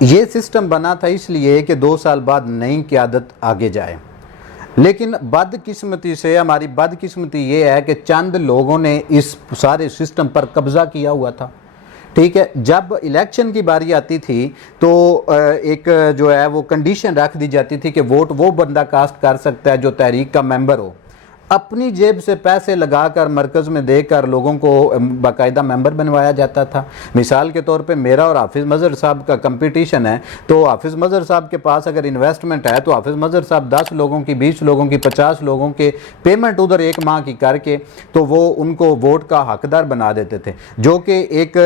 یہ سسٹم بنا تھا اس لیے کہ 2 سال بعد نئی قیادت آگے جائے، لیکن بدقسمتی سے ہماری بدقسمتی یہ ہے کہ چند لوگوں نے اس سارے سسٹم پر قبضہ کیا ہوا تھا، ٹھیک ہے۔ جب الیکشن کی باری آتی تھی تو ایک جو ہے وہ کنڈیشن رکھ دی جاتی تھی کہ ووٹ وہ بندہ کاسٹ کر سکتا ہے جو تحریک کا ممبر ہو، اپنی جیب سے پیسے لگا کر مرکز میں دے کر لوگوں کو باقاعدہ ممبر بنوایا جاتا تھا۔ مثال کے طور پہ میرا اور حافظ مظہر صاحب کا کمپٹیشن ہے، تو حافظ مظہر صاحب کے پاس اگر انویسٹمنٹ ہے تو حافظ مظہر صاحب 10 لوگوں کی، 20 لوگوں کی، 50 لوگوں کے پیمنٹ ادھر 1 ماہ کی کر کے تو وہ ان کو ووٹ کا حقدار بنا دیتے تھے، جو کہ ایک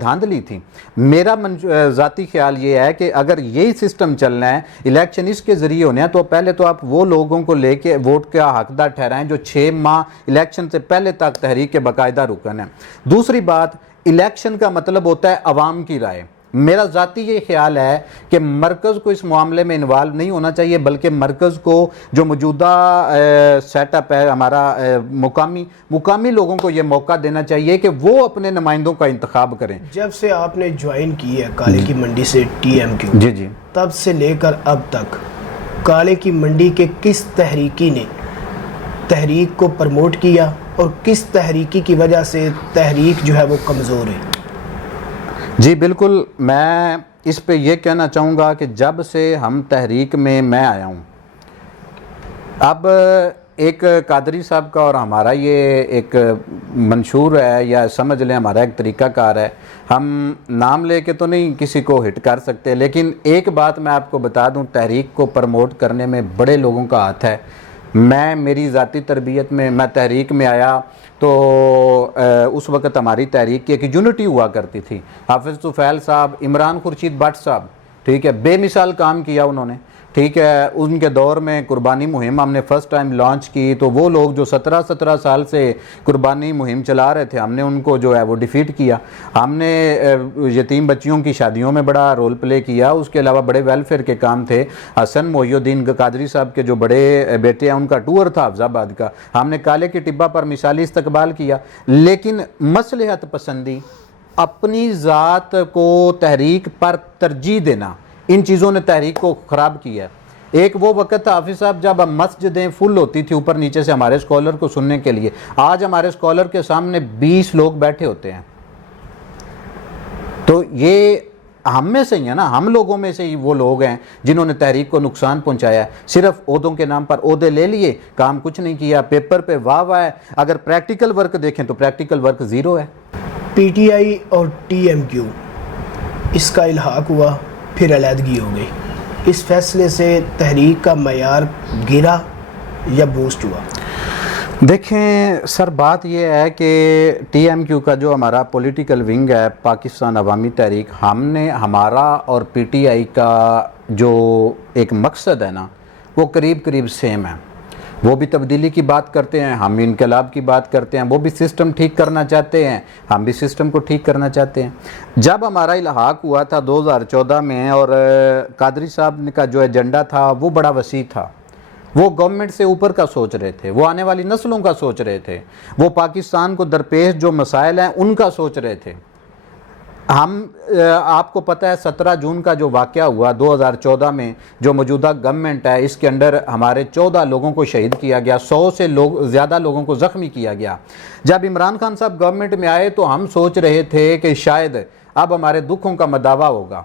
دھاندلی تھی۔ میرا ذاتی خیال یہ ہے کہ اگر یہی سسٹم چلنا ہے، الیکشن اس کے ذریعے ہونے ہیں، تو پہلے تو آپ وہ لوگوں کو لے کے ووٹ کا حقدار ٹھہرائیں جو 6 ماہ الیکشن سے پہلے تک تحریک کے باقاعدہ رکن ہیں۔ دوسری بات، الیکشن کا مطلب ہوتا ہے عوام کی رائے۔ میرا ذاتی یہ خیال ہے کہ مرکز کو اس معاملے میں انوالو نہیں ہونا چاہیے، بلکہ مرکز کو جو موجودہ سیٹ اپ ہے ہمارا مقامی لوگوں کو یہ موقع دینا چاہیے کہ وہ اپنے نمائندوں کا انتخاب کریں۔ جب سے آپ نے جوائن کی ہے کالے کی منڈی سے ٹی ایم کیو، جی تب سے لے کر اب تک کالے کی منڈی کے کس تحریکی نے تحریک کو پرموٹ کیا اور کس تحریکی کی وجہ سے تحریک جو ہے وہ کمزور ہے؟ جی بالکل، میں اس پہ یہ کہنا چاہوں گا کہ جب سے ہم تحریک میں آیا ہوں، اب ایک قادری صاحب کا اور ہمارا یہ ایک منشور ہے یا سمجھ لیں ہمارا ایک طریقہ کار ہے، ہم نام لے کے تو نہیں کسی کو ہٹ کر سکتے، لیکن ایک بات میں آپ کو بتا دوں، تحریک کو پرموٹ کرنے میں بڑے لوگوں کا ہاتھ ہے۔ میری ذاتی تربیت میں تحریک میں آیا تو اس وقت ہماری تحریک کی ایک یونٹی ہوا کرتی تھی۔ حافظ طفیل صاحب، عمران خورشید بٹ صاحب، ٹھیک ہے، بے مثال کام کیا انہوں نے، ٹھیک ہے۔ ان کے دور میں قربانی مہم ہم نے فرسٹ ٹائم لانچ کی، تو وہ لوگ جو 17 سال سے قربانی مہم چلا رہے تھے، ہم نے ان کو جو ہے وہ ڈیفیٹ کیا۔ ہم نے یتیم بچیوں کی شادیوں میں بڑا رول پلے کیا، اس کے علاوہ بڑے ویلفیئر کے کام تھے۔ حسن محی الدین قادری صاحب کے جو بڑے بیٹے ہیں، ان کا ٹور تھا حفظ آباد کا، ہم نے کالے کی ٹبہ پر مثالی استقبال کیا۔ لیکن مصلحت پسندی، اپنی ذات کو تحریک پر ترجیح دینا، ان چیزوں نے تحریک کو خراب کیا ہے۔ ایک وہ وقت تھا حافظ صاحب جب مسجدیں فل ہوتی تھی اوپر نیچے سے ہمارے اسکالر کو سننے کے لیے، آج ہمارے اسکالر کے سامنے 20 لوگ بیٹھے ہوتے ہیں۔ تو یہ ہم میں سے ہی ہے نا، ہم لوگوں میں سے ہی وہ لوگ ہیں جنہوں نے تحریک کو نقصان پہنچایا ہے۔ صرف عہدوں کے نام پر عہدے لے لیے، کام کچھ نہیں کیا، پیپر پہ واہ واہ ہے، اگر پریکٹیکل ورک دیکھیں تو پریکٹیکل ورک زیرو ہے۔ پی ٹی آئی اور ٹی ایم کیو اس کا الحاق ہوا، پھر علیحدگی ہو گئی، اس فیصلے سے تحریک کا معیار گرا یا بوسٹ ہوا؟ دیکھیں سر، بات یہ ہے کہ ٹی ایم کیو کا جو ہمارا پولیٹیکل ونگ ہے، پاکستان عوامی تحریک، ہم نے ہمارا اور پی ٹی آئی کا جو ایک مقصد ہے نا، وہ قریب سیم ہے۔ وہ بھی تبدیلی کی بات کرتے ہیں، ہم انقلاب کی بات کرتے ہیں، وہ بھی سسٹم ٹھیک کرنا چاہتے ہیں، ہم بھی سسٹم کو ٹھیک کرنا چاہتے ہیں۔ جب ہمارا الحاق ہوا تھا 2014 میں، اور قادری صاحب کا جو ایجنڈا تھا وہ بڑا وسیع تھا، وہ گورنمنٹ سے اوپر کا سوچ رہے تھے، وہ آنے والی نسلوں کا سوچ رہے تھے، وہ پاکستان کو درپیش جو مسائل ہیں ان کا سوچ رہے تھے۔ آپ کو پتہ ہے 17 جون کا جو واقعہ ہوا 2014 میں، جو موجودہ گورنمنٹ ہے، اس کے اندر ہمارے 14 لوگوں کو شہید کیا گیا، 100 سے زیادہ لوگوں کو زخمی کیا گیا۔ جب عمران خان صاحب گورنمنٹ میں آئے تو ہم سوچ رہے تھے کہ شاید اب ہمارے دکھوں کا مداوا ہوگا،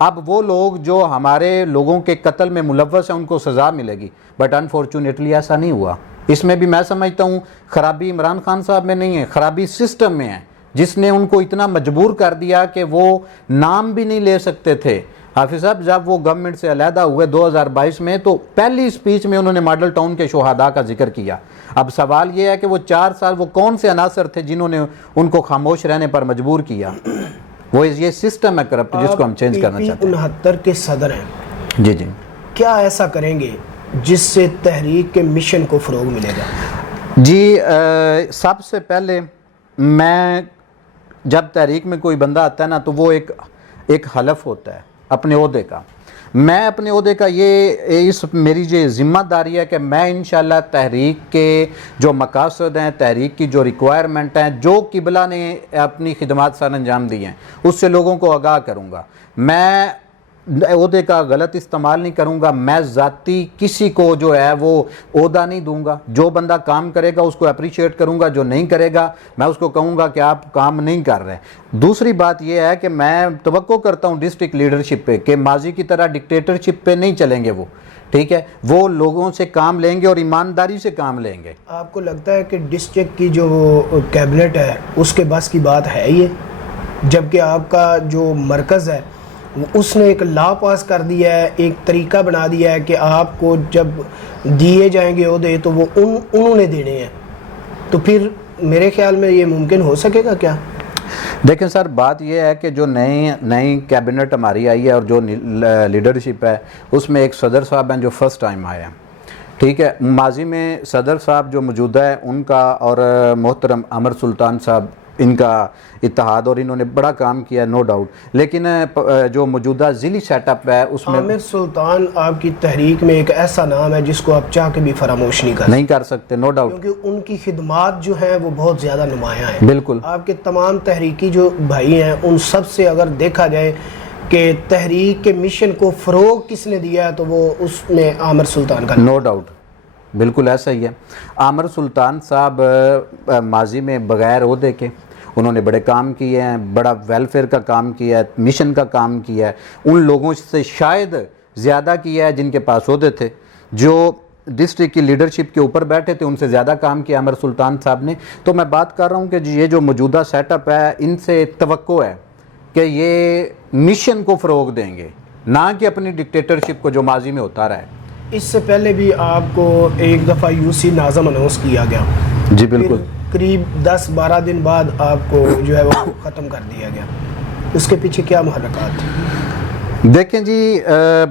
اب وہ لوگ جو ہمارے لوگوں کے قتل میں ملوث ہیں ان کو سزا ملے گی، بٹ انفارچونیٹلی ایسا نہیں ہوا۔ اس میں بھی میں سمجھتا ہوں خرابی عمران خان صاحب میں نہیں ہے، خرابی سسٹم میں ہے، جس نے ان کو اتنا مجبور کر دیا کہ وہ نام بھی نہیں لے سکتے تھے۔ حافظ صاحب جب وہ گورنمنٹ سے علیحدہ ہوئے 2022 میں، تو پہلی سپیچ میں انہوں نے ماڈل ٹاؤن کے شہداء کا ذکر کیا۔ اب سوال یہ ہے کہ وہ 4 سال وہ کون سے عناصر تھے جنہوں نے ان کو خاموش رہنے پر مجبور کیا؟ وہ یہ سسٹم ہے کرپٹ، جس کو ہم چینج کرنا چاہتے ہیں۔ 69 کے صدر ہیں جی کیا ایسا کریں گے جس سے تحریک کے مشن کو فروغ ملے گا؟ جی سب سے پہلے میں جب تحریک میں کوئی بندہ آتا ہے نا، تو وہ ایک حلف ہوتا ہے اپنے عہدے کا۔ میں اپنے عہدے کا میری یہ ذمہ داری ہے کہ میں انشاءاللہ تحریک کے جو مقاصد ہیں، تحریک کی جو ریکوائرمنٹ ہیں، جو قبلہ نے اپنی خدمات سر انجام دی ہیں، اس سے لوگوں کو آگاہ کروں گا۔ میں عہدے کا غلط استعمال نہیں کروں گا، میں ذاتی کسی کو جو ہے وہ عہدہ نہیں دوں گا، جو بندہ کام کرے گا اس کو اپریشیٹ کروں گا، جو نہیں کرے گا میں اس کو کہوں گا کہ آپ کام نہیں کر رہے۔ دوسری بات یہ ہے کہ میں توقع کرتا ہوں ڈسٹرکٹ لیڈرشپ پہ کہ ماضی کی طرح ڈکٹیٹرشپ پہ نہیں چلیں گے وہ، ٹھیک ہے، وہ لوگوں سے کام لیں گے اور ایمانداری سے کام لیں گے۔ آپ کو لگتا ہے کہ ڈسٹرکٹ کی جو کیبنٹ ہے اس کے بس کی بات ہے یہ، جبکہ آپ کا جو مرکز ہے اس نے ایک لا پاس کر دیا ہے، ایک طریقہ بنا دیا ہے کہ آپ کو جب دیے جائیں گے عہدے تو وہ انہوں نے دینے ہیں، تو پھر میرے خیال میں یہ ممکن ہو سکے گا کیا؟ دیکھیں سر، بات یہ ہے کہ جو نئی کیبنٹ ہماری آئی ہے اور جو لیڈرشپ ہے اس میں ایک صدر صاحب ہیں جو فرسٹ ٹائم آئے ہیں، ٹھیک ہے۔ ماضی میں صدر صاحب جو موجودہ ہے ان کا اور محترم عامر سلطان صاحب ان کا اتحاد اور انہوں نے بڑا کام کیا نو ڈاؤٹ، لیکن جو موجودہ ضلعی سیٹ اپ ہے اس میں عامر سلطان آپ کی تحریک میں ایک ایسا نام ہے جس کو آپ چاہ کے بھی فراموش نہیں کر سکتے، نو ڈاؤٹ، کیونکہ ان کی خدمات جو ہیں وہ بہت زیادہ نمایاں ہیں۔ بالکل آپ کے تمام تحریکی جو بھائی ہیں ان سب سے اگر دیکھا جائے کہ تحریک کے مشن کو فروغ کس نے دیا ہے تو وہ اس میں عامر سلطان کا، نو ڈاؤٹ، بالکل ایسا ہی ہے۔ عامر سلطان صاحب ماضی میں بغیر عہدے کے انہوں نے بڑے کام کیے ہیں، بڑا ویلفیئر کا کام کیا ہے، مشن کا کام کیا ہے، ان لوگوں سے شاید زیادہ کیا ہے جن کے پاس عہدے تھے، جو ڈسٹرکٹ کی لیڈرشپ کے اوپر بیٹھے تھے ان سے زیادہ کام کیا عامر سلطان صاحب نے۔ تو میں بات کر رہا ہوں کہ یہ جو موجودہ سیٹ اپ ہے ان سے توقع ہے کہ یہ مشن کو فروغ دیں گے، نہ کہ اپنی ڈکٹیٹرشپ کو جو ماضی میں ہوتا رہا ہے۔ اس سے پہلے بھی آپ کو ایک دفعہ یوسی ناظم اناؤنس کیا گیا، جی بالکل، قریب 10-12 دن بعد آپ کو جو ہے وہ ختم کر دیا گیا، اس کے پیچھے کیا محرکات تھے؟ دیکھیں جی،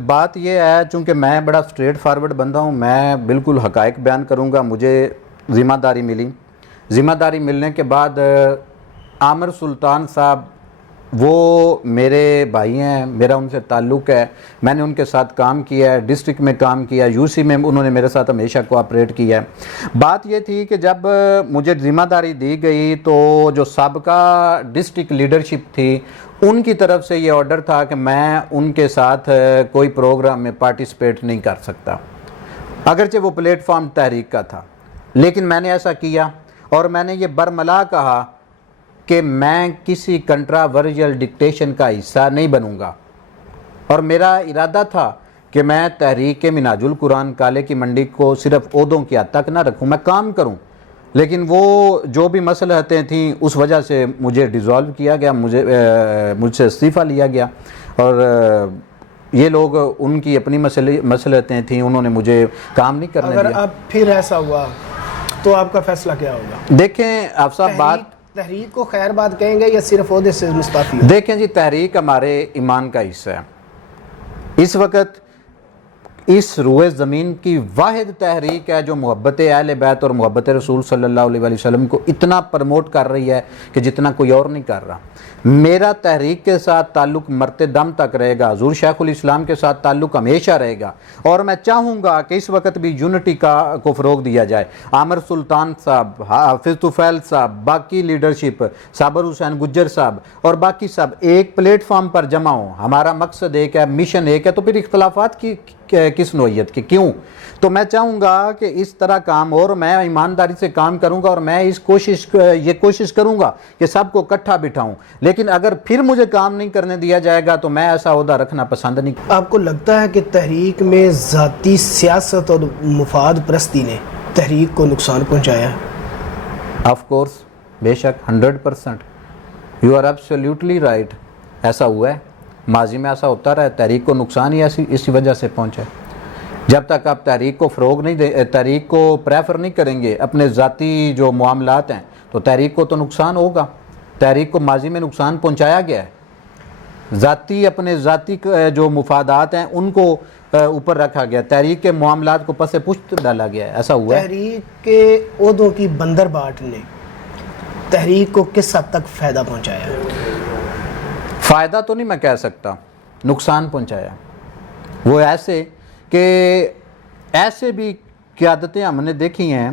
بات یہ ہے چونکہ میں بڑا سٹریٹ فارورڈ بندہ ہوں، میں بالکل حقائق بیان کروں گا۔ مجھے ذمہ داری ملی، ذمہ داری ملنے کے بعد عامر سلطان صاحب وہ میرے بھائی ہیں، میرا ان سے تعلق ہے، میں نے ان کے ساتھ کام کیا ہے، ڈسٹرکٹ میں کام کیا، یوسی میں انہوں نے میرے ساتھ ہمیشہ کوآپریٹ کیا ہے۔ بات یہ تھی کہ جب مجھے ذمہ داری دی گئی تو جو سابقہ ڈسٹرکٹ لیڈرشپ تھی ان کی طرف سے یہ آرڈر تھا کہ میں ان کے ساتھ کوئی پروگرام میں پارٹیسپیٹ نہیں کر سکتا، اگرچہ وہ پلیٹ فارم تحریک کا تھا، لیکن میں نے ایسا کیا اور میں نے یہ برملا کہا کہ میں کسی کنٹراورشل ڈکٹیشن کا حصہ نہیں بنوں گا، اور میرا ارادہ تھا کہ میں تحریک منہاج القرآن کالے کی منڈی کو صرف عہدوں کی حد تک نہ رکھوں، میں کام کروں، لیکن وہ جو بھی مصلحتیں تھیں اس وجہ سے مجھے ڈیزالو کیا گیا، مجھ سے استعفیٰ لیا گیا، اور یہ لوگ ان کی اپنی مصلحتیں تھیں، انہوں نے مجھے کام نہیں کرنے دیا۔ اگر اب پھر ایسا ہوا تو آپ کا فیصلہ کیا ہوگا؟ دیکھیں آپ صاحب، تحریک کو خیر بات کہیں گے یا صرف عہدے سے مستعفی؟ دیکھیں جی، تحریک ہمارے ایمان کا حصہ ہے۔ اس وقت اس روئے زمین کی واحد تحریک ہے جو محبت اہل بیت اور محبت رسول صلی اللہ علیہ وسلم کو اتنا پرموٹ کر رہی ہے کہ جتنا کوئی اور نہیں کر رہا۔ میرا تحریک کے ساتھ تعلق مرتے دم تک رہے گا، حضور شیخ الاسلام کے ساتھ تعلق ہمیشہ رہے گا، اور میں چاہوں گا کہ اس وقت بھی یونٹی کو فروغ دیا جائے۔ عامر سلطان صاحب، حافظ طفیل صاحب، باقی لیڈرشپ، صابر حسین گجر صاحب اور باقی سب ایک پلیٹ فارم پر جمع ہوں، ہمارا مقصد ایک ہے، مشن ایک ہے، تو پھر اختلافات کی کس نوعیت کی کیوں؟ تو میں چاہوں گا کہ اس طرح کام، اور میں ایمانداری سے کام کروں گا، اور میں یہ کوشش کروں گا کہ سب کو اکٹھا بٹھاؤں، لیکن اگر پھر مجھے کام نہیں کرنے دیا جائے گا تو میں ایسا عہدہ رکھنا پسند نہیں کروں۔ آپ کو لگتا ہے کہ تحریک میں ذاتی سیاست اور مفاد پرستی نے تحریک کو نقصان پہنچایا ہے؟ آف کورس، بے شک، 100%، یو آر ایبسلیوٹلی رائٹ، ایسا ہوا ہے، ماضی میں ایسا ہوتا رہا ہے، تحریک کو نقصان ہی اسی وجہ سے پہنچا ہے۔ جب تک آپ تحریک کو فروغ نہیں دیں، تحریک کو پریفر نہیں کریں گے اپنے ذاتی جو معاملات ہیں، تو تحریک کو تو نقصان ہوگا۔ تحریک کو ماضی میں نقصان پہنچایا گیا ہے، اپنے ذاتی جو مفادات ہیں ان کو اوپر رکھا گیا، تحریک کے معاملات کو پس پشت ڈالا گیا ہے، ایسا ہوا ہے۔ تحریک کے عہدوں کی بندر باٹ نے تحریک کو کس حد تک فائدہ پہنچایا ہے؟ فائدہ تو نہیں میں کہہ سکتا، نقصان پہنچایا۔ وہ ایسے کہ ایسے بھی قیادتیں ہم نے دیکھی ہیں،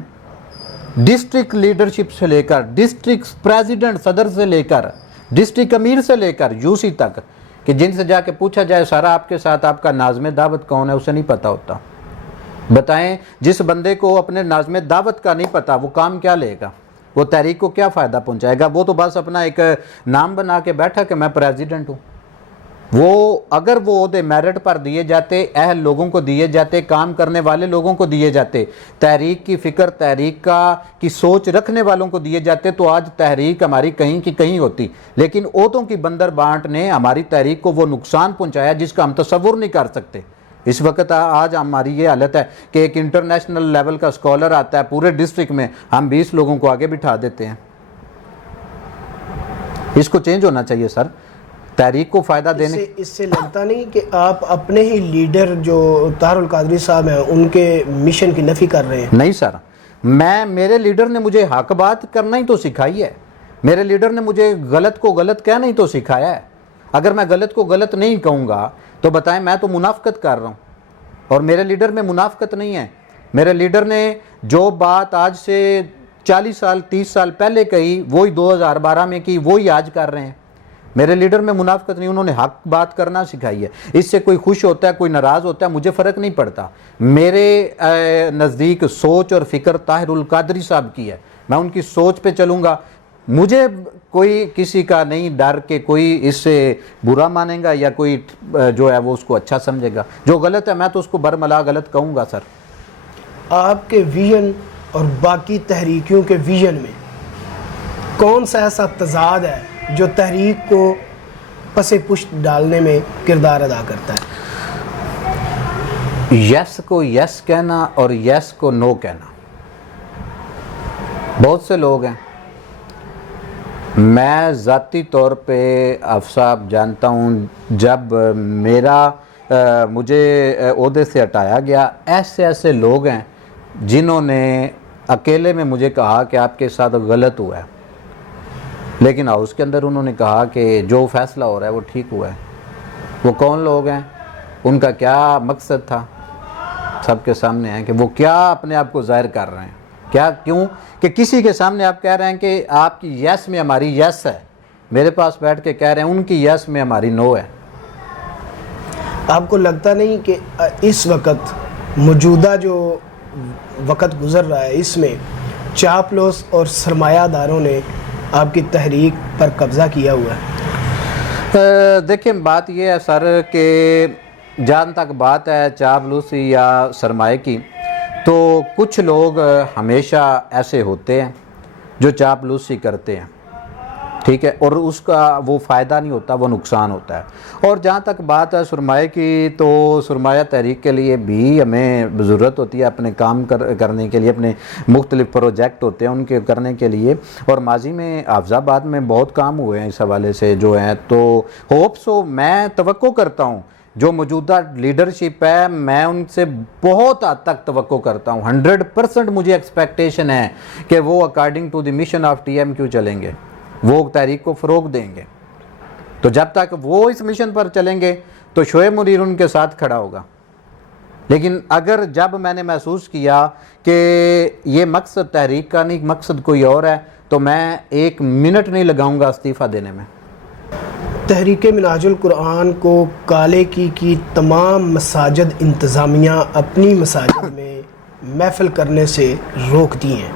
ڈسٹرکٹ لیڈرشپ سے لے کر، ڈسٹرکٹ پریزیڈنٹ صدر سے لے کر، ڈسٹرکٹ امیر سے لے کر یوسی تک، کہ جن سے جا کے پوچھا جائے سارا آپ کے ساتھ آپ کا ناظم دعوت کون ہے اسے نہیں پتہ ہوتا. بتائیں جس بندے کو اپنے ناظم دعوت کا نہیں پتہ وہ کام کیا لے گا, وہ تحریک کو کیا فائدہ پہنچائے گا؟ وہ تو بس اپنا ایک نام بنا کے بیٹھا کہ میں پریزیڈنٹ ہوں. وہ اگر وہ عہدے میرٹ پر دیے جاتے, اہل لوگوں کو دیے جاتے, کام کرنے والے لوگوں کو دیے جاتے, تحریک کی فکر, تحریک کی سوچ رکھنے والوں کو دیے جاتے, تو آج تحریک ہماری کہیں کی کہیں ہوتی. لیکن عہدوں کی بندر بانٹ نے ہماری تحریک کو وہ نقصان پہنچایا جس کا ہم تصور نہیں کر سکتے. اس وقت آج ہماری یہ حالت ہے کہ ایک انٹرنیشنل لیول کا اسکالر آتا ہے پورے ڈسٹرکٹ میں, ہم 20 لوگوں کو آگے بٹھا دیتے ہیں. اس کو چینج ہونا چاہیے سر, تحریک کو فائدہ دینے. اس سے لگتا نہیں کہ آپ اپنے ہی لیڈر جو طاہر القادری صاحب ہیں ان کے مشن کی نفی کر رہے ہیں؟ نہیں سر, میرے لیڈر نے مجھے حق بات کرنا ہی تو سکھائی ہے. میرے لیڈر نے مجھے غلط کو غلط کہنا ہی تو سکھایا ہے. اگر میں غلط کو غلط نہیں کہوں گا تو بتائیں میں تو منافقت کر رہا ہوں, اور میرے لیڈر میں منافقت نہیں ہے. میرے لیڈر نے جو بات آج سے 40 سال 30 سال پہلے کہی وہی 2012 میں کی, وہی آج کر رہے ہیں. میرے لیڈر میں منافقت نہیں, انہوں نے حق بات کرنا سکھائی ہے. اس سے کوئی خوش ہوتا ہے کوئی ناراض ہوتا ہے مجھے فرق نہیں پڑتا. میرے نزدیک سوچ اور فکر طاہر القادری صاحب کی ہے, میں ان کی سوچ پہ چلوں گا. مجھے کوئی کسی کا نہیں ڈر کہ کوئی اس سے برا مانے گا یا کوئی جو ہے وہ اس کو اچھا سمجھے گا. جو غلط ہے میں تو اس کو برملا غلط کہوں گا. سر آپ کے ویژن اور باقی تحریکیوں کے ویژن میں کون سا ایسا تضاد ہے جو تحریک کو پس پشت ڈالنے میں کردار ادا کرتا ہے؟ یس کو یس کہنا اور یس کو نو کہنا. بہت سے لوگ ہیں, میں ذاتی طور پہ آپ صاحب جانتا ہوں, جب مجھے عہدے سے ہٹایا گیا ایسے لوگ ہیں جنہوں نے اکیلے میں مجھے کہا کہ آپ کے ساتھ غلط ہوا ہے, لیکن ہاؤس کے اندر انہوں نے کہا کہ جو فیصلہ ہو رہا ہے وہ ٹھیک ہوا ہے. وہ کون لوگ ہیں, ان کا کیا مقصد تھا سب کے سامنے ہے کہ وہ کیا اپنے آپ کو ظاہر کر رہے ہیں. کیا کیوں کہ کسی کے سامنے آپ کہہ رہے ہیں کہ آپ کی یس میں ہماری یس ہے, میرے پاس بیٹھ کے کہہ رہے ہیں ان کی یس میں ہماری نو ہے. آپ کو لگتا نہیں کہ اس وقت موجودہ جو وقت گزر رہا ہے اس میں چاپلوس اور سرمایہ داروں نے آپ کی تحریک پر قبضہ کیا ہوا ہے؟ دیکھیں بات یہ ہے سر کہ جہاں تک بات ہے چاپلوسی یا سرمایہ کی, تو کچھ لوگ ہمیشہ ایسے ہوتے ہیں جو چاپلوسی کرتے ہیں, ٹھیک ہے, اور اس کا وہ فائدہ نہیں ہوتا, وہ نقصان ہوتا ہے. اور جہاں تک بات ہے سرمایہ کی, تو سرمایہ تحریک کے لیے بھی ہمیں ضرورت ہوتی ہے اپنے کام کرنے کے لیے, اپنے مختلف پروجیکٹ ہوتے ہیں ان کے کرنے کے لیے. اور ماضی میں حافظ آباد میں بہت کام ہوئے ہیں اس حوالے سے جو ہیں, تو ہوپ سو میں توقع کرتا ہوں جو موجودہ لیڈرشپ ہے میں ان سے بہت حد تک توقع کرتا ہوں, 100% مجھے ایکسپیکٹیشن ہے کہ وہ according to the mission of TMQ چلیں گے, وہ تحریک کو فروغ دیں گے. تو جب تک وہ اس مشن پر چلیں گے تو شعیب منیر ان کے ساتھ کھڑا ہوگا. لیکن اگر جب میں نے محسوس کیا کہ یہ مقصد تحریک کا نہیں, مقصد کوئی اور ہے, تو میں 1 منٹ نہیں لگاؤں گا استعفیٰ دینے میں. تحریک منہاج القرآن کو کالے کی تمام مساجد انتظامیہ اپنی مساجد میں محفل کرنے سے روکتی ہیں,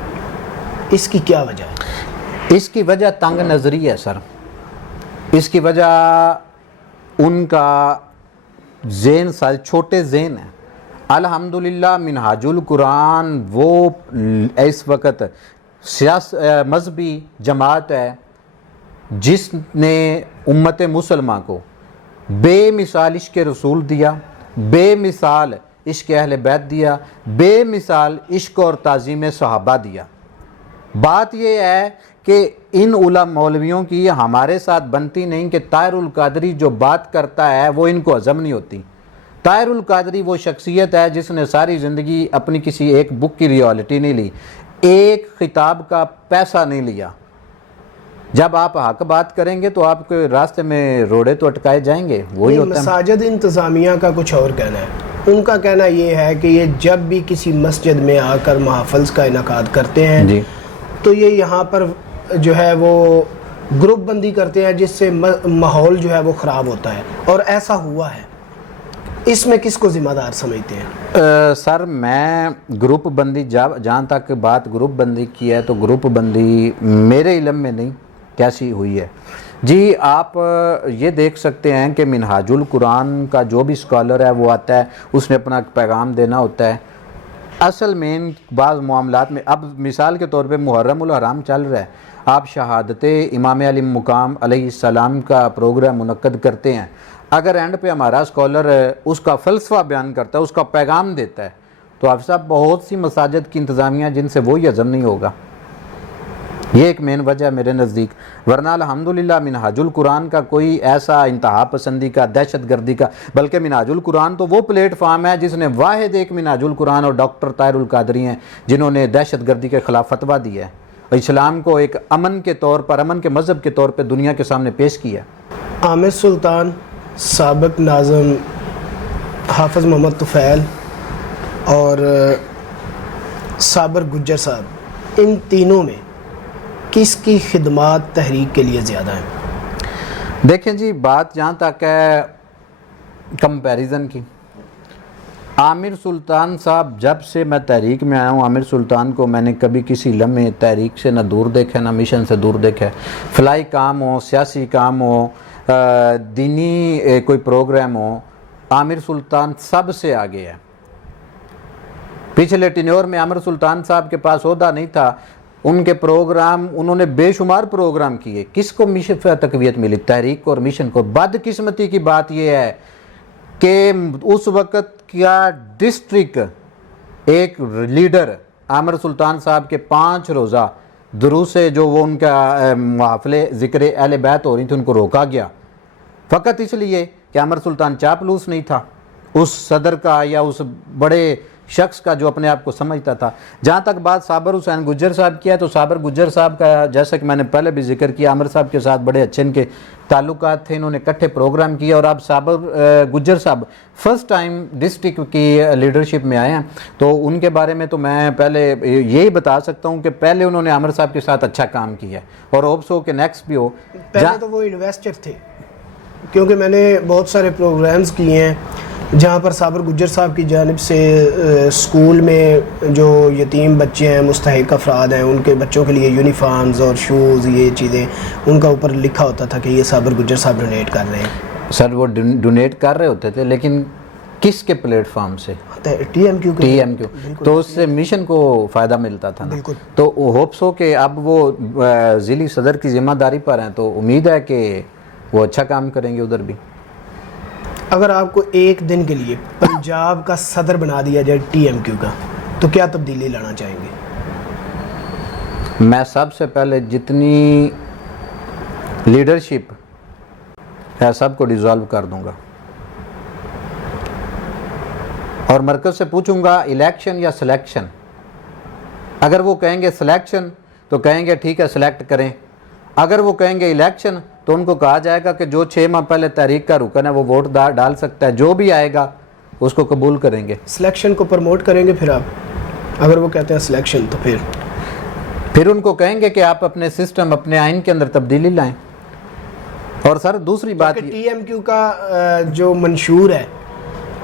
اس کی کیا وجہ ہے؟ اس کی وجہ تنگ نظری ہے سر. اس کی وجہ ان کا ذہن چھوٹے ذہن ہے. الحمدللہ منہاج القرآن وہ اس وقت مذہبی جماعت ہے جس نے امت مسلمہ کو بے مثال عشق رسول دیا, بے مثال عشق اہل بیت دیا, بے مثال عشق اور تعظیم صحابہ دیا. بات یہ ہے کہ ان علماء مولویوں کی ہمارے ساتھ بنتی نہیں کہ طاہر القادری جو بات کرتا ہے وہ ان کو ہضم نہیں ہوتی. طاہر القادری وہ شخصیت ہے جس نے ساری زندگی اپنی کسی ایک بک کی ریالٹی نہیں لی, ایک خطاب کا پیسہ نہیں لیا. جب آپ حق بات کریں گے تو آپ کے راستے میں روڑے تو اٹکائے جائیں گے. وہی ہوتا ہے. مساجد انتظامیہ کا کچھ اور کہنا ہے. ان کا کہنا یہ ہے کہ یہ جب بھی کسی مسجد میں آ کر محافل کا انعقاد کرتے ہیں جی, تو یہ یہاں پر جو ہے وہ گروپ بندی کرتے ہیں جس سے ماحول جو ہے وہ خراب ہوتا ہے، اور ایسا ہوا ہے، اس میں کس کو ذمہ دار سمجھتے ہیں؟ سر میں گروپ بندی جہاں تک بات گروپ بندی کی ہے تو گروپ بندی میرے علم میں نہیں کیسی ہوئی ہے جی. آپ یہ دیکھ سکتے ہیں کہ منہاج القرآن کا جو بھی اسکالر ہے وہ آتا ہے، اس نے اپنا پیغام دینا ہوتا ہے. اصل مین بعض معاملات میں اب مثال کے طور پہ محرم الحرام چل رہا ہے، آپ شہادت امام علی مقام علیہ السلام کا پروگرام منعقد کرتے ہیں، اگر اینڈ پہ ہمارا اسکالر اس کا فلسفہ بیان کرتا ہے، اس کا پیغام دیتا ہے، تو آپ صاحب بہت سی مساجد کی انتظامیہ جن سے وہی ہضم نہیں ہوگا. یہ ایک مین وجہ ہے میرے نزدیک. ورنہ الحمدللہ منہاج القرآن کا کوئی ایسا انتہا پسندی کا، دہشت گردی کا، بلکہ منہاج القرآن تو وہ پلیٹ فارم ہے جس نے واحد ایک منہاج القرآن اور ڈاکٹر طاہر القادری ہیں جنہوں نے دہشت گردی کے خلاف فتویٰ دیا ہے اور اسلام کو ایک امن کے طور پر، امن کے مذہب کے طور پہ دنیا کے سامنے پیش کیا. عامر سلطان، سابق ناظم حافظ محمد طفیل اور صابر گجر صاحب، ان تینوں میں کس کی خدمات تحریک کے لیے زیادہ ہیں؟ دیکھیں جی، بات جہاں تک ہے کمپیریزن کی، عامر سلطان صاحب جب سے میں تحریک میں آیا ہوں، عامر سلطان کو میں نے کبھی کسی لمحے تحریک سے نہ دور دیکھا نہ مشن سے دور دیکھا. فلاحی کام ہو، سیاسی کام ہو، دینی کوئی پروگرام ہو، عامر سلطان سب سے آگے ہے. پچھلے ٹینیور میں عامر سلطان صاحب کے پاس عہدہ نہیں تھا، ان کے پروگرام، انہوں نے بے شمار پروگرام کیے. کس کو مشن پر تقویت ملی؟ تحریک کو اور مشن کو. بدقسمتی کی بات یہ ہے کہ اس وقت کیا ڈسٹرکٹ ایک لیڈر عامر سلطان صاحب کے 5 روزہ دروسے جو وہ ان کا محافلے ذکر اہل بیت ہو رہی تھی، ان کو روکا گیا فقط اس لیے کہ عامر سلطان چاپلوس نہیں تھا اس صدر کا یا اس بڑے شخص کا جو اپنے آپ کو سمجھتا تھا. جہاں تک بات صابر حسین گجر صاحب کی ہے تو صابر گجر صاحب کا، جیسا کہ میں نے پہلے بھی ذکر کیا، عامر صاحب کے ساتھ بڑے اچھے ان کے تعلقات تھے، انہوں نے اکٹھے پروگرام کیا، اور اب صابر گجر صاحب فرسٹ ٹائم ڈسٹرکٹ کی لیڈرشپ میں آئے ہیں. تو ان کے بارے میں تو میں پہلے یہی بتا سکتا ہوں کہ پہلے انہوں نے عامر صاحب کے ساتھ اچھا کام کیا ہے اور ہوپس ہو کہ نیکسٹ بھی ہو. پہلے تو وہ انویسٹر تھے، کیونکہ میں نے بہت سارے پروگرامز کیے ہیں جہاں پر صابر گجر صاحب کی جانب سے اسکول میں جو یتیم بچے ہیں، مستحق افراد ہیں، ان کے بچوں کے لیے یونیفارمز اور شوز، یہ چیزیں ان کا اوپر لکھا ہوتا تھا کہ یہ صابر گجر صاحب ڈونیٹ کر رہے ہیں. سر وہ ڈونیٹ کر رہے ہوتے تھے، لیکن کس کے پلیٹ فارم سے؟ T M Q. تو اس سے مشن کو فائدہ ملتا تھا نا. تو ہوپس ہو کہ اب وہ ضلعی صدر کی ذمہ داری پر ہیں، تو امید ہے کہ وہ اچھا کام کریں گے ادھر بھی. اگر آپ کو ایک دن کے لیے پنجاب کا صدر بنا دیا جائے ٹی ایم کیو کا، تو کیا تبدیلی لانا چاہیں گے؟ میں سب سے پہلے جتنی لیڈرشپ ہے سب کو ڈیزالو کر دوں گا اور مرکز سے پوچھوں گا الیکشن یا سلیکشن. اگر وہ کہیں گے سلیکشن تو کہیں گے ٹھیک ہے سلیکٹ کریں، اگر وہ کہیں گے الیکشن تو ان کو کہا جائے گا کہ جو 6 ماہ پہلے تحریک کا رکن ہے وہ ووٹ ڈال سکتا ہے، جو بھی آئے گا اس کو قبول کریں گے. سلیکشن کو پروموٹ کریں گے پھر آپ؟ اگر وہ کہتے ہیں سلیکشن تو پھر ان کو کہیں گے کہ آپ اپنے سسٹم، اپنے آئین کے اندر تبدیلی لائیں. اور سر دوسری بات، ٹی ایم کیو کا جو منشور ہے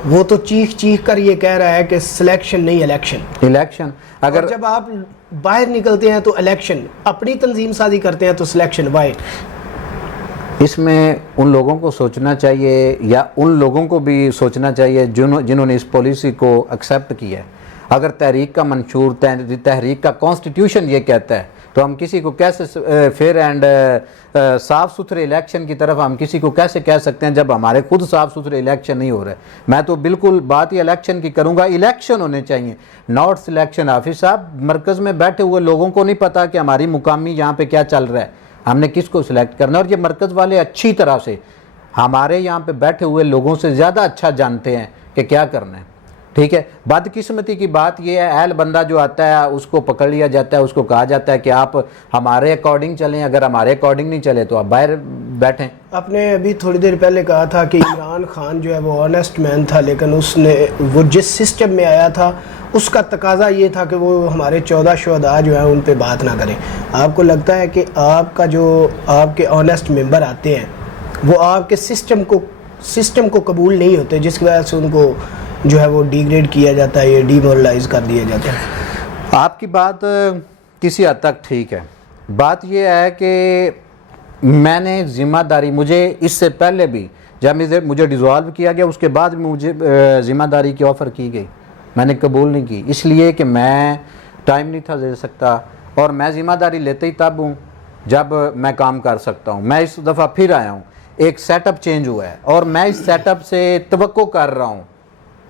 وہ تو چیخ کر یہ کہہ رہا ہے کہ سلیکشن نہیں الیکشن. اگر جب آپ باہر نکلتے ہیں تو الیکشن، اپنی تنظیم سازی کرتے ہیں تو سلیکشن. وائی؟ اس میں ان لوگوں کو سوچنا چاہیے، یا ان لوگوں کو بھی سوچنا چاہیے جنہوں نے اس پالیسی کو ایکسیپٹ کیا ہے. اگر تحریک کا منشور، تحریک کا کانسٹیٹیوشن یہ کہتا ہے تو ہم کسی کو کیسے فیئر اینڈ صاف ستھرے الیکشن کی طرف ہم کسی کو کیسے کہہ سکتے ہیں جب ہمارے خود صاف ستھرے الیکشن نہیں ہو رہے؟ میں تو بالکل بات ہی الیکشن کی کروں گا. الیکشن ہونے چاہیے، ناٹ سلیکشن. حافظ صاحب، مرکز میں بیٹھے ہوئے لوگوں کو نہیں پتا کہ ہماری مقامی یہاں پہ کیا چل رہا ہے، ہم نے کس کو سلیکٹ کرنا ہے. اور یہ مرکز والے اچھی طرح سے ہمارے یہاں پہ بیٹھے ہوئے لوگوں سے زیادہ اچھا جانتے ہیں کہ کیا کرنا ہے. ٹھیک ہے، بدقسمتی کی بات یہ ہے اہل بندہ جو آتا ہے اس کو پکڑ لیا جاتا ہے، اس کو کہا جاتا ہے کہ آپ ہمارے اکارڈنگ چلیں، اگر ہمارے اکارڈنگ نہیں چلے تو آپ باہر بیٹھیں. آپ نے ابھی تھوڑی دیر پہلے کہا تھا کہ عمران خان جو ہے وہ آنیسٹ مین تھا، لیکن اس نے وہ جس سسٹم میں آیا تھا اس کا تقاضا یہ تھا کہ وہ ہمارے 14 شہداء جو ہیں ان پہ بات نہ کریں. آپ کو لگتا ہے کہ آپ کا جو آپ کے آنیسٹ ممبر آتے ہیں وہ آپ کے سسٹم کو قبول نہیں ہوتے, جس کی وجہ سے ان کو جو ہے وہ ڈیگریڈ کیا جاتا ہے, یہ ڈی مورلائز کر دیا جاتا ہے؟ آپ کی بات کسی حد تک ٹھیک ہے. بات یہ ہے کہ میں نے ذمہ داری, مجھے اس سے پہلے بھی جب مجھے ڈیزالو کیا گیا اس کے بعد مجھے ذمہ داری کی آفر کی گئی, میں نے قبول نہیں کی, اس لیے کہ میں ٹائم نہیں تھا دے سکتا, اور میں ذمہ داری لیتے ہی تب ہوں جب میں کام کر سکتا ہوں. میں اس دفعہ پھر آیا ہوں, ایک سیٹ اپ چینج ہوا ہے اور میں اس سیٹ اپ سے توقع کر رہا ہوں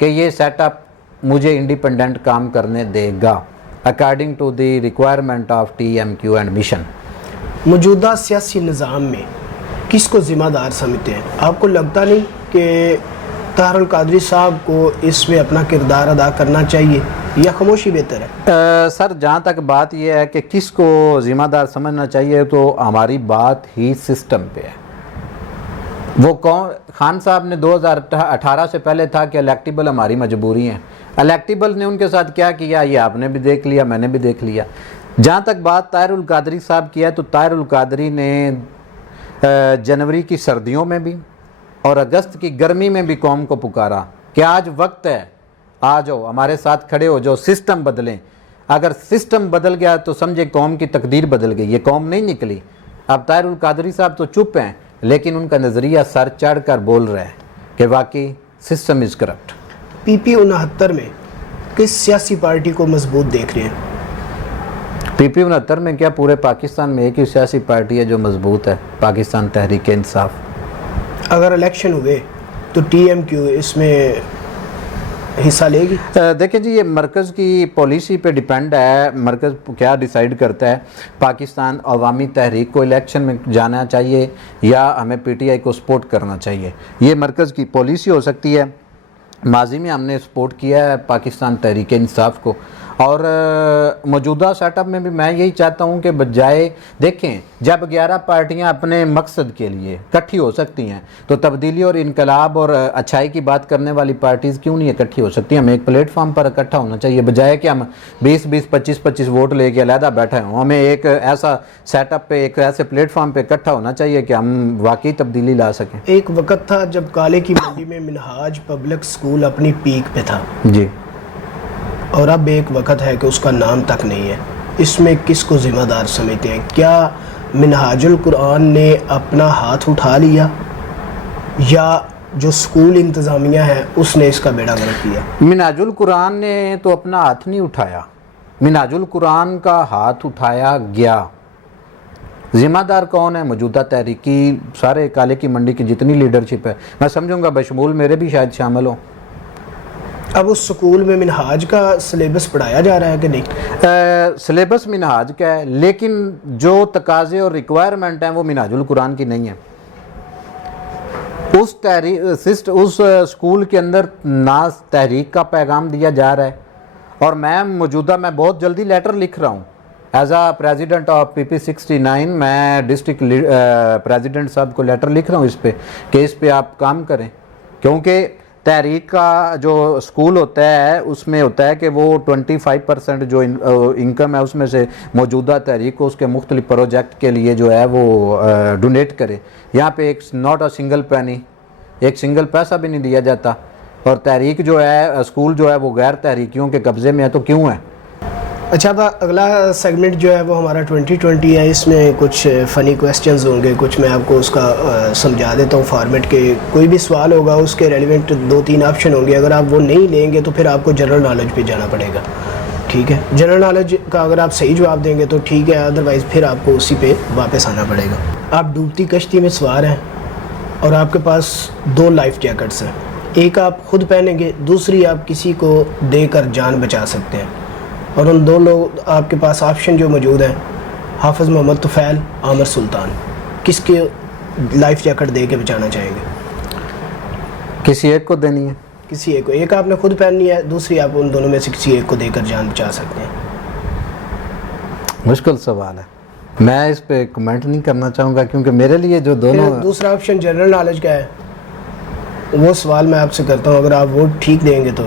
کہ یہ سیٹ اپ مجھے انڈیپینڈنٹ کام کرنے دے گا according to the requirement of TMQ and mission. موجودہ سیاسی نظام میں کس کو ذمہ دار سمجھتے ہیں؟ آپ کو لگتا نہیں کہ طاہر القادری صاحب کو اس میں اپنا کردار ادا کرنا چاہیے یا خاموشی بہتر ہے؟ سر جہاں تک بات یہ ہے کہ کس کو ذمہ دار سمجھنا چاہیے, تو ہماری بات ہی سسٹم پہ ہے. وہ کون, خان صاحب نے 2018 سے پہلے تھا کہ الیکٹیبل ہماری مجبوری ہیں. الیکٹیبل نے ان کے ساتھ کیا کیا یہ آپ نے بھی دیکھ لیا, میں نے بھی دیکھ لیا. جہاں تک بات طاہر القادری صاحب کی ہے تو طاہر القادری نے جنوری کی سردیوں میں بھی اور اگست کی گرمی میں بھی قوم کو پکارا کہ آج وقت ہے, آ جاؤ ہمارے ساتھ کھڑے ہو, جو سسٹم بدلیں. اگر سسٹم بدل گیا تو سمجھے قوم کی تقدیر بدل گئی, یہ قوم نہیں نکلی. اب طاہر القادری صاحب تو چپ ہیں لیکن ان کا نظریہ سر چڑھ کر بول رہا ہے کہ واقعی سسٹم از کرپٹ. PP 69 میں کس سیاسی پارٹی کو مضبوط دیکھ رہے ہیں؟ PP 69 میں کیا, پورے پاکستان میں ایک ہی سیاسی پارٹی ہے جو مضبوط ہے, پاکستان تحریک انصاف. اگر الیکشن ہوئے تو TMQ اس میں حصہ لے گی؟ دیکھیں جی, یہ مرکز کی پالیسی پہ ڈیپینڈ ہے, مرکز کیا ڈیسائیڈ کرتا ہے. پاکستان عوامی تحریک کو الیکشن میں جانا چاہیے یا ہمیں PTI کو سپورٹ کرنا چاہیے, یہ مرکز کی پالیسی ہو سکتی ہے. ماضی میں ہم نے سپورٹ کیا ہے پاکستان تحریک انصاف کو, اور موجودہ سیٹ اپ میں بھی میں یہی چاہتا ہوں کہ بجائے, دیکھیں جب 11 پارٹیاں اپنے مقصد کے لیے اکٹھی ہو سکتی ہیں تو تبدیلی اور انقلاب اور اچھائی کی بات کرنے والی پارٹیز کیوں نہیں اکٹھی ہو سکتی؟ ہمیں ایک پلیٹ فارم پر اکٹھا ہونا چاہیے, بجائے کہ ہم 20-20 25-25 ووٹ لے کے علیحدہ بیٹھے ہوں. ہمیں ایک ایسا سیٹ اپ پہ, ایک ایسے پلیٹ فارم پہ اکٹھا ہونا چاہیے کہ ہم واقعی تبدیلی لا سکیں. ایک وقت تھا جب کالے کی منڈی میں منہاج پبلک سکول اپنی پیک پہ تھا جی, اور اب ایک وقت ہے کہ اس کا نام تک نہیں ہے. اس میں کس کو ذمہ دار سمجھتے ہیں؟ کیا منہاج القرآن نے اپنا ہاتھ اٹھا لیا یا جو سکول انتظامیہ ہے اس نے اس کا بیڑا غرق کیا؟ منہاج القرآن نے تو اپنا ہاتھ نہیں اٹھایا, منہاج القرآن کا ہاتھ اٹھایا گیا. ذمہ دار کون ہے؟ موجودہ تحریکی سارے کالے کی منڈی کی جتنی لیڈرشپ ہے, میں سمجھوں گا بشمول میرے بھی شاید شامل ہوں. اب اس سکول میں منہاج کا سلیبس پڑھایا جا رہا ہے کہ نہیں؟ سلیبس منہاج کا ہے لیکن جو تقاضے اور ریکوائرمنٹ ہیں وہ منہاج القرآن کی نہیں ہے. اس سکول کے اندر نہ تحریک کا پیغام دیا جا رہا ہے, اور میں بہت جلدی لیٹر لکھ رہا ہوں as a president of PP 69. میں ڈسٹرکٹ پریزیڈنٹ صاحب کو لیٹر لکھ رہا ہوں اس پہ کہ اس پہ آپ کام کریں, کیونکہ تحریک کا جو سکول ہوتا ہے اس میں ہوتا ہے کہ وہ 25% جو انکم ہے اس میں سے موجودہ تحریک کو اس کے مختلف پروجیکٹ کے لیے جو ہے وہ ڈونیٹ کرے. یہاں پہ ایک ناٹ اے سنگل پینی, ایک سنگل پیسہ بھی نہیں دیا جاتا, اور تحریک جو ہے سکول جو ہے وہ غیر تحریکیوں کے قبضے میں ہے, تو کیوں ہے؟ اچھا, اگلا سیگمنٹ جو ہے وہ ہمارا 2020 ہے. اس میں کچھ فنی کویسچنز ہوں گے, کچھ میں آپ کو اس کا سمجھا دیتا ہوں فارمیٹ کے. کوئی بھی سوال ہوگا اس کے ریلیونٹ 2-3 آپشن ہوں گے, اگر آپ وہ نہیں لیں گے تو پھر آپ کو جنرل نالج پہ جانا پڑے گا. ٹھیک ہے, جنرل نالج کا اگر آپ صحیح جواب دیں گے تو ٹھیک ہے, ادروائز پھر آپ کو اسی پہ واپس آنا پڑے گا. آپ ڈوبتی کشتی میں سوار ہیں اور آپ کے پاس 2 لائف جیکٹس ہیں, ایک آپ خود پہنیں گے, دوسری آپ کسی کو دے کر جان بچا سکتے ہیں, اور ان 2 لوگ آپ کے پاس آپشن جو موجود ہیں, حافظ محمد طفیل, عامر سلطان, کس کے لائف جیکٹ دے کے بچانا چاہیں گے؟ کسی ایک کو دینی ہے. کسی ایک کو, ایک آپ نے خود پہننی ہے, دوسری آپ ان دونوں میں سے کسی ایک کو دے کر جان بچا سکتے ہیں. مشکل سوال ہے, میں اس پہ کمنٹ نہیں کرنا چاہوں گا کیونکہ میرے لیے جو دونوں. دوسرا آپشن جنرل نالج کا ہے, وہ سوال میں آپ سے کرتا ہوں, اگر آپ وہ ٹھیک دیں گے تو